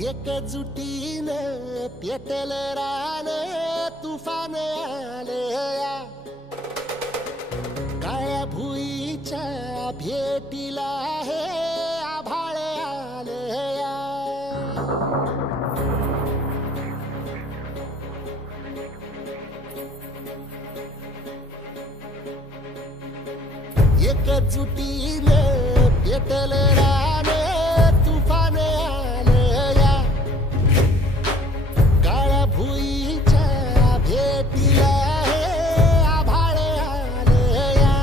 एकजुटीनं पेटल रान तुफान आलया काळ्या भुईच्या भेटीला हे आभाळ आलया एकजुटीनं पेटल रान तुफान आलया काळ्या भुईच्या भेटीला हे आभाळ आलया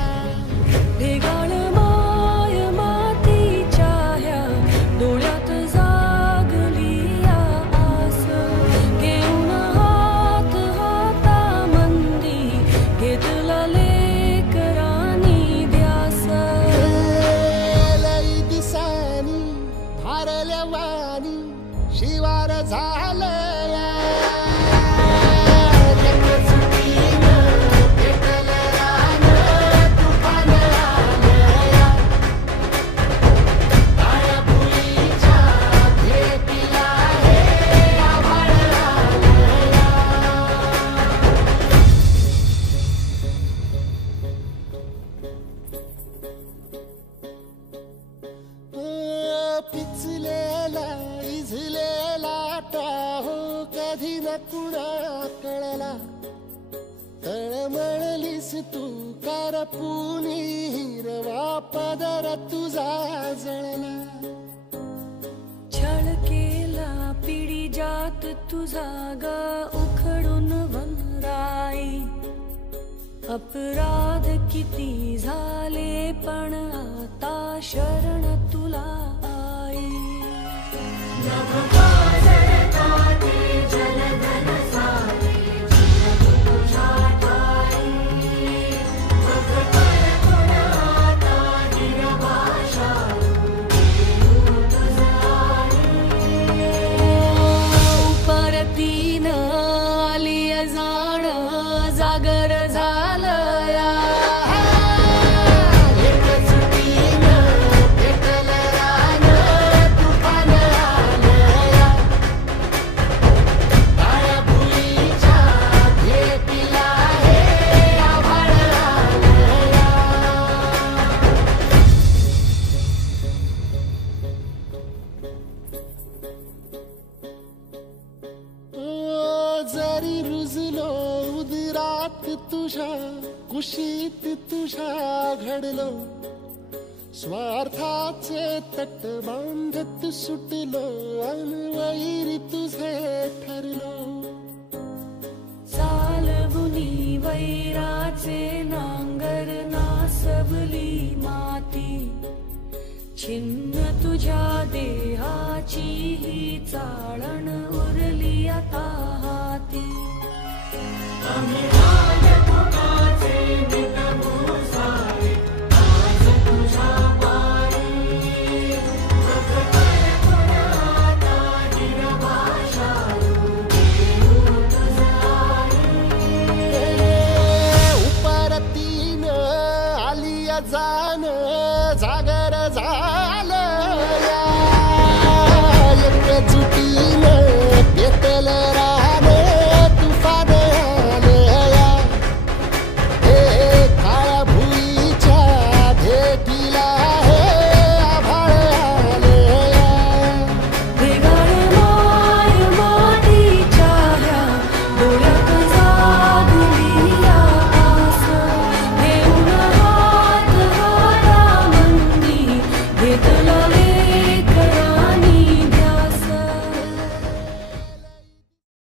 ढेगाळ माय मातीच्या ह्या डोळ्यात जागली आस घेऊन हात हातामंदी घेतला लेकरांनी ध्यास लई दिसानी भारल्या वाणी शिवार झालया पेटल रान तुफान आलया काळ्या भुईच्या भेटीला हे आभाळ आलया पिचलेला इझलेला टाहो कधी न कुणा कळला तळमळलीस तू करपुनी हिरवा पदर तुझा जळला छळ केला पिढी जात तुझा ग उखडून वनराई अपराध किती झाले पण आता शरण तुला आई परतीन आली जाण जागर झालया एकजुटीनं पेटल रान तुफान आलया काळ्या भुईच्या भेटीला हे आभाळ आलया जरी रुजलो उदरात तुझ्या कुशीत तुझ्या घडलो स्वार्थाचे तट बांधत सुटलो अनवैरी तुझे ठरलो चालवुनी वैराचे नांगर नासवली माती छिन्न तुझ्या देहाची ही चाळण उरली आता हाती आम्ही राजकुमाराचे निकम